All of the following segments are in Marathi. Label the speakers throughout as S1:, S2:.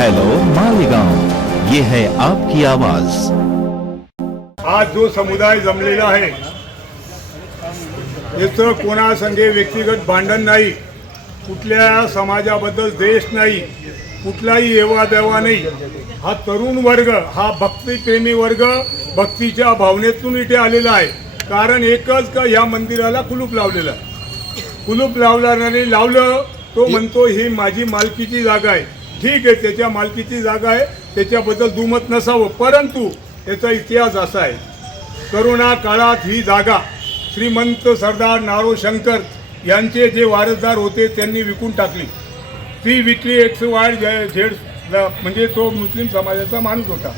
S1: हेलो मालेगांव। ये है आपकी आवाज।
S2: आज जो समुदाय जमलेला आहे याचं कोणासंगे व्यक्तिगत भांडण नाही कुठल्या समाजाबद्दल द्वेष नाही कुठलाही देवा नाही हा तरुण वर्ग हा भक्तिप्रेमी वर्ग भक्तीच्या भावनेतून इथे आलेला आहे. कारण एकच का या मंदिराला कुलूप लावलेलं कुलूप लावणाऱ्याने लावलं तो म्हणतो ही माझी मालकीची जागा आहे. ठीक आहे त्याच्या मालकीची जागा आहे त्याच्याबद्दल दुमत नसावं परंतु याचा इतिहास असा आहे. करोना काळात ही जागा श्रीमंत सरदार नारो शंकर यांचे जे वारसदार होते त्यांनी विकून टाकली. ती विकली एकशे वाढ झेड म्हणजे तो मुस्लिम समाजाचा माणूस होता.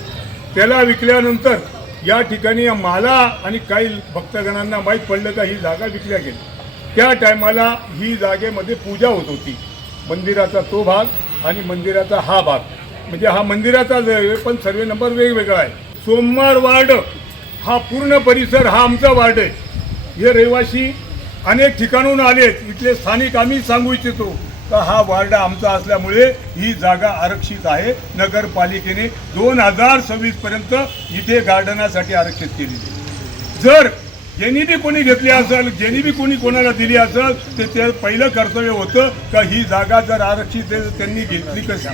S2: त्याला विकल्यानंतर या ठिकाणी मला आणि काही भक्तगणांना माहीत पडलं का ही जागा विकल्या गेली. त्या टायमाला ही जागेमध्ये पूजा होत होती. मंदिराचा तो भाग आणि मंदिराचा हा भाग. म्हणजे हा मंदिराचा ज- आहे, पण सर्वे नंबर वेगवेगळा आहे. सोमवार वार्ड हा पूर्ण परिसर हा आमचा वार्ड आहे. हे रहिवासी अनेक ठिकाणून आलेत. इथले स्थानिक आम्ही सांगू इच्छितो का हा वार्ड आमचा असल्यामुळे ही जागा आरक्षित आहे. नगरपालिकेने दोन हजार सव्वीस पर्यंत इथे गार्डनासाठी आरक्षित केली जर ज्यांनी बी कोणी घेतली असेल ज्यांनी बी कोणी कोणाला दिली असेल तर ते पहिलं कर्तव्य होतं का ही जागा जर आरक्षित आहे तर त्यांनी घेतली कशा?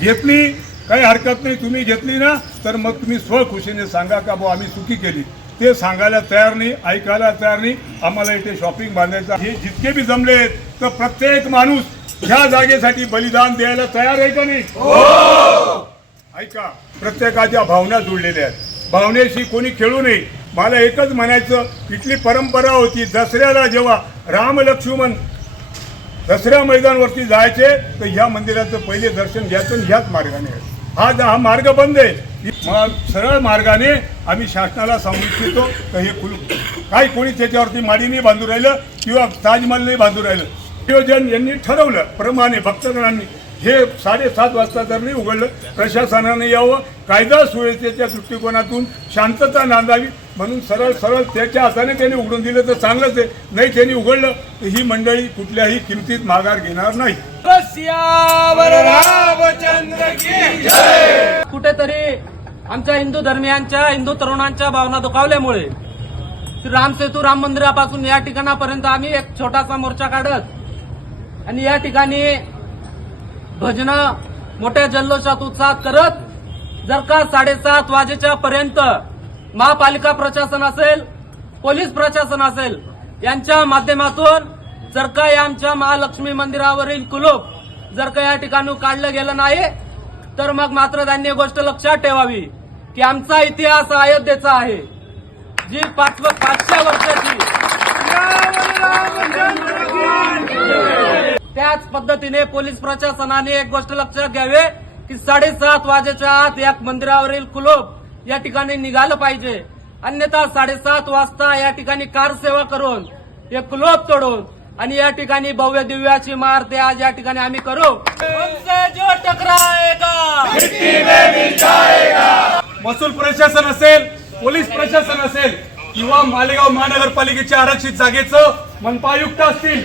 S2: घेतली काही हरकत नाही तुम्ही घेतली ना तर मग तुम्ही स्वखुशीने सांगा का बुवा आम्ही चुकी केली? ते सांगायला तयार नाही ऐकायला तयार नाही. आम्हाला इथे शॉपिंग बांधायचं हे जितके बी जमले आहेत तर प्रत्येक माणूस ह्या जागेसाठी बलिदान द्यायला तयार आहे का नाही? ऐका प्रत्येकाच्या भावना जुळलेल्या आहेत. भावनेशी कोणी खेळू नये. मला एकच म्हणायचं इथली परंपरा होती दसऱ्याला जेव्हा राम लक्ष्मण दसऱ्या मैदानवरती जायचे तर ह्या मंदिराचं पहिले दर्शन घ्यायचं ह्याच मार्गाने. हा हा मार्ग बंद आहे. मग सरळ मार्गाने आम्ही शासनाला सांगू इच्छितो तर हे खुल. काही कोणी त्याच्यावरती माडी नाही बांधून राहिलं किंवा ताजमहल नाही बांधून राहिलं. नियोजन यांनी ठरवलं प्रमाणे भक्तगणांनी. हे साडेसात वाजता जर नाही उघडलं प्रशासनाने यावं. कायदा सुव्यवस्थेच्या दृष्टिकोनातून शांतता नांदावी म्हणून सरळ सरळ त्याच्या हाताने त्याने उघडून दिलं तर चांगलंच आहे. नाही त्यांनी उघडलं तर ही मंडळी कुठल्याही किमतीत माघार घेणार नाही.
S3: कुठेतरी आमच्या हिंदू धर्मियांच्या हिंदू तरुणांच्या भावना दुखावल्यामुळे श्री राम सेतू राम मंदिरापासून या ठिकाणापर्यंत आम्ही एक छोटासा मोर्चा काढत आणि या ठिकाणी भजन मोठ्या जल्लोषात उत्साहात करत जर का साडेसात वाजेच्या पर्यंत महापालिका प्रशासन असेल पोलीस प्रशासन असेल यांच्या माध्यमातून जर का या आमच्या महालक्ष्मी मंदिरावरील कुलूप जर का या ठिकाणी काढलं गेलं नाही तर मग मात्र त्यांनी एक गोष्ट लक्षात ठेवावी की आमचा इतिहास अयोध्येचा आहे. जी पाच पाचशे वर्षाची त्याच पद्धतीने पोलीस प्रशासनाने एक गोष्ट लक्षात घ्यावे की साडेसात वाजेच्या आत या मंदिरावरील कुलोप या ठिकाणी निघालं पाहिजे. अन्यथा साडेसात वाजता या ठिकाणी कार सेवा करून हे क्लोप तोडून आणि या ठिकाणी भव्य दिव्याची मार ते आज या ठिकाणी आम्ही करू. जो टकराएगा.
S4: महसूल प्रशासन असेल पोलीस प्रशासन असेल किंवा मालेगाव महानगरपालिकेच्या आरक्षित जागेचं मनपायुक्त असतील.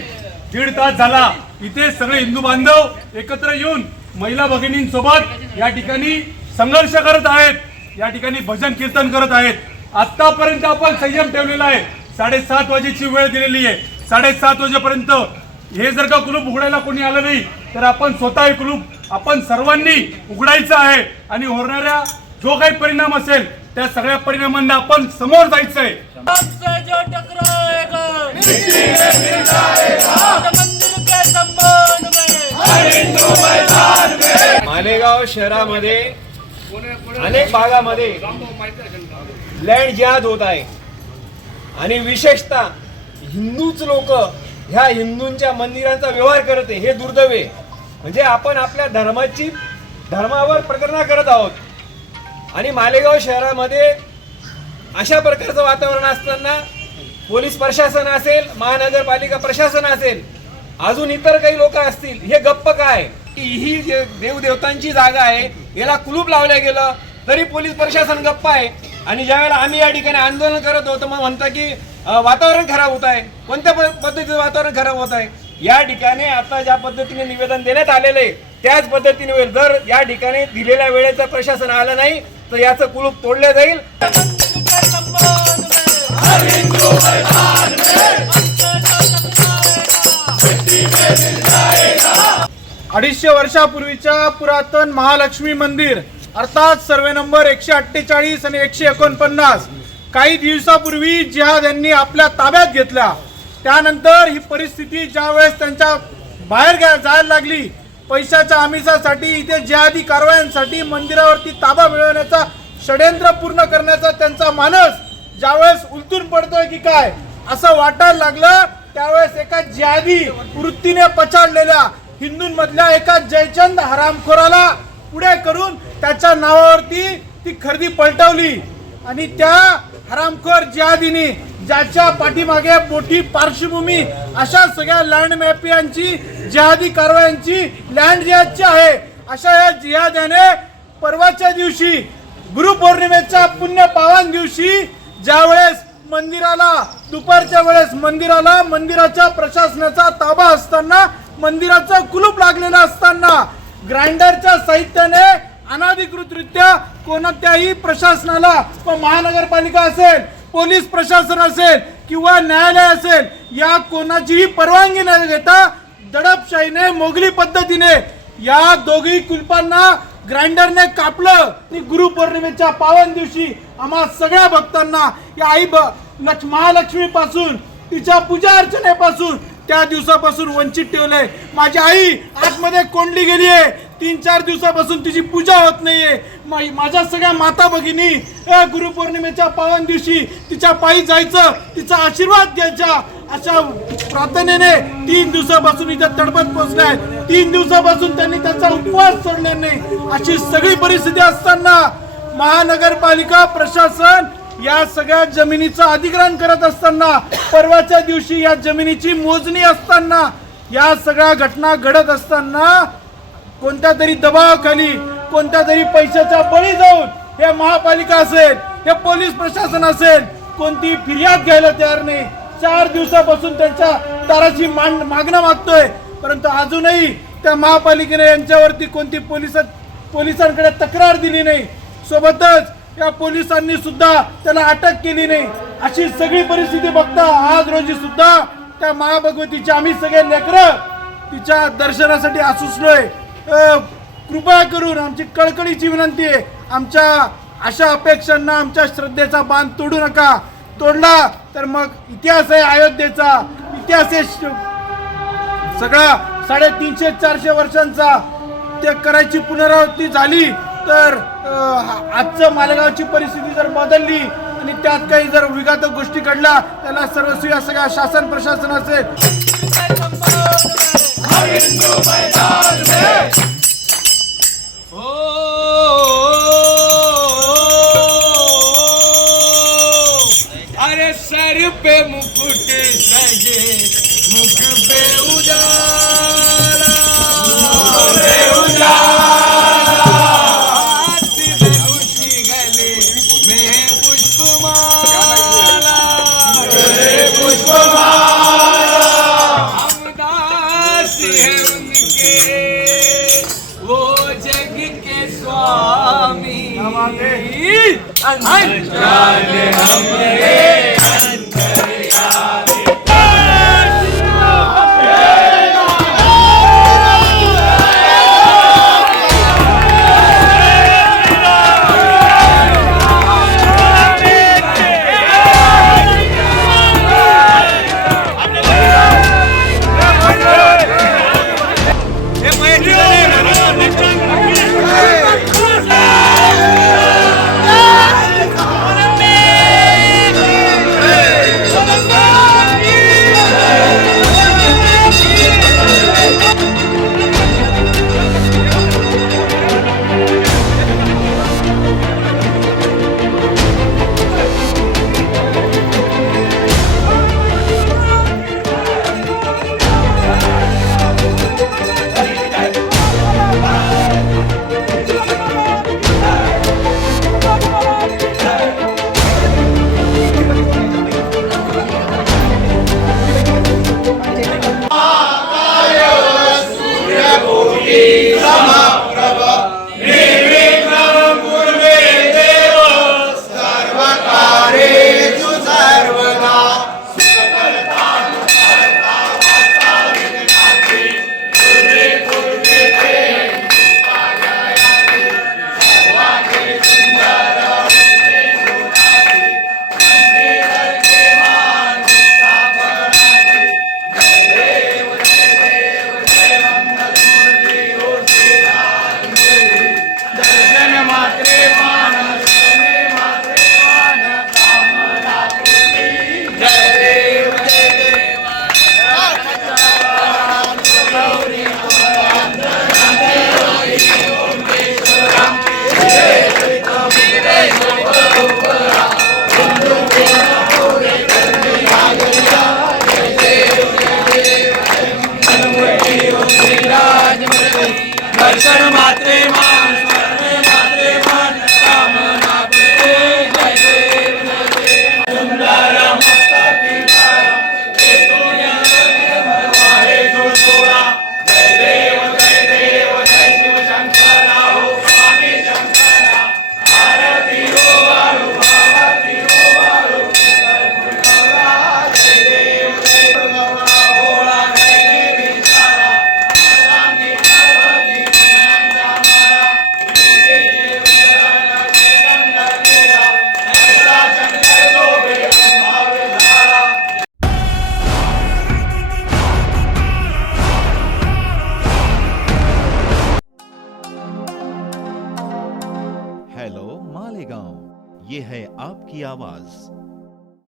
S4: दीड तास झाला. इथे सगळे हिंदू बांधव एकत्र येऊन महिला भगिनींसोबत या ठिकाणी संघर्ष करत आहेत. या ठिकाणी भजन कीर्तन करत आहेत. आतापर्यंत आपण संयम ठेवलेला आहे. साडेसात वाजेची वेळ दिलेली आहे. साडेसात वाजेपर्यंत हे जर का कुलूप उघडायला कोणी आलं नाही तर आपण स्वतः हे कुलूप आपण सर्वांनी उघडायचं आहे. आणि होणाऱ्या जो काही परिणाम असेल त्या सगळ्या परिणामांना आपण समोर जायचं आहे
S5: मालेगाव शहरामध्ये अनेक भागामध्ये लँड जिहाद होत आहे. आणि विशेषतः हिंदूच लोक ह्या हिंदूंच्या मंदिरांचा व्यवहार करत आहे. हे दुर्दैवे म्हणजे आपण आपल्या धर्माची धर्मावर प्रकरणा करत आहोत. आणि मालेगाव शहरामध्ये अशा प्रकारचं वातावरण असताना पोलीस प्रशासन असेल महानगरपालिका प्रशासन असेल अजून इतर काही लोक असतील हे गप्प काय? की ही जे देवदेवतांची जागा आहे याला कुलूप लावलं गेलं तरी पोलीस प्रशासन गप्प आहे. आणि ज्यावेळेला आम्ही या ठिकाणी आंदोलन करत होतो मग म्हणता की वातावरण खराब होत आहे. कोणत्या प- पद्धतीचं वातावरण खराब होत आहे? या ठिकाणी आता ज्या पद्धतीने निवेदन देण्यात आलेलं आहे त्याच पद्धतीने होईल. जर या ठिकाणी दिलेल्या वेळेचं प्रशासन आलं नाही तर याचं कुलूप तोडलं जाईल.
S6: अडीचशे वर्षापूर्वीच्या पुरातन महालक्ष्मी मंदिर अर्थात सर्वे नंबर एकशे अठ्ठेचाळीस आणि एकशे एकोणपन्नास. काही दिवसापूर्वी जिहाद यांनी आपल्या ताब्यात घेतल्या त्यानंतर ही परिस्थिती ज्यावेळेस त्यांच्या बाहेर जायला लागली पैशाच्या आमिषासाठी इथे जिहादी कारवायांसाठी मंदिरावरती ताबा मिळवण्याचा षड्यंत्र पूर्ण करण्याचा त्यांचा मानस ज्यावेळेस उलटून पडतोय की काय असं वाटायला लागलं. त्यावेळेस एका जिहादी वृत्तीने पछाडलेल्या हिंदूंमधल्या एका जयचंद हरामखोराला पुढे करून त्याच्या नावावरती ती खरेदी पलटवली. आणि त्या हरामखोर जिहादीने ज्याच्या पाठीमागे मोठी पार्श्वभूमी अशा सगळ्या लँड मॅपियांची जिहादी कारवायांची लँड जिहादची आहे. अशा या जिहाद्याने परवाच्या दिवशी गुरुपौर्णिमेच्या पुण्य पावन दिवशी ज्यावेळेस मंदिराला दुपारच्या वेळेस मंदिराला मंदिराच्या प्रशासनाचा ताबा असताना मंदिराचं कुलूप लागलेलं असताना ग्राइंडरच्या साहित्याने अनाधिकृतरित्या कोणत्याही प्रशासनाला व महानगरपालिका असेल पोलीस प्रशासन असेल किंवा न्यायालय असेल या कोणाचीही परवानगी न घेता दडपशाहीने मोगली पद्धतीने या दोघी कुलपांना ग्राइंडरने कापलं. आणि गुरुपौर्णिमेच्या पावन दिवशी आम्हा सगळ्या भक्तांना या आई ब लक्ष महालक्ष्मीपासून तिच्या पूजा अर्चनेपासून त्या दिवसापासून वंचित ठेवलंय. माझी आई आतमध्ये कोंडली गेली आहे तीन चार दिवसापासून तिची पूजा होत नाहीये. माझ्या सगळ्या माता भगिनी गुरुपौर्णिमेच्या पावन दिवशी तिच्या पायी जायचं तिचा आशीर्वाद घ्यायचा. अशा प्रार्थनेने तीन दिवसापासून इथं तडपत पोहोचलाय. तीन दिवसापासून त्यांनी त्याचा उपवास सोडला नाही. अशी सगळी परिस्थिती असताना महानगरपालिका प्रशासन या सगळ्या जमिनीचं अधिग्रहण करत असताना परवाच्या दिवशी या जमिनीची मोजणी असताना या सगळ्या घटना घडत असताना कोणत्या तरी दबावाखाली कोणत्या तरी पैशाच्या बळी जाऊन हे महापालिका असेल हे पोलीस प्रशासन असेल कोणती फिर्याद घ्यायला तयार नाही. चार दिवसापासून त्यांच्या दाराची मान मागणं मागतोय. परंतु अजूनही त्या महापालिकेने यांच्यावरती कोणती पोलीस पोलिसांकडे तक्रार दिली नाही. सोबतच या पोलिसांनी सुद्धा त्याला अटक केली नाही. अशी सगळी परिस्थिती बघता आज रोजी सुद्धा त्या महाभगवतीचे आम्ही सगळे लेकरं तिच्या दर्शनासाठी आसुसलोय. कृपया करून आमची कळकळीची विनंती आहे. आमच्या अशा अपेक्षांना आमच्या श्रद्धेचा बांध तोडू नका. तोडला तर मग इतिहास आहे अयोध्येचा. इतिहास आहे सगळा साडेतीनशे चारशे वर्षांचा. ते करायची पुनरावृत्ती झाली. तर आजचं मालेगावची परिस्थिती जर बदलली आणि त्यात काही जर विघातक गोष्टी घडला त्याला सर्वस्वी असं सगळ्या शासन प्रशासन असेल.
S5: अरे सर पे मुकुट सजे मुख पे
S1: उदा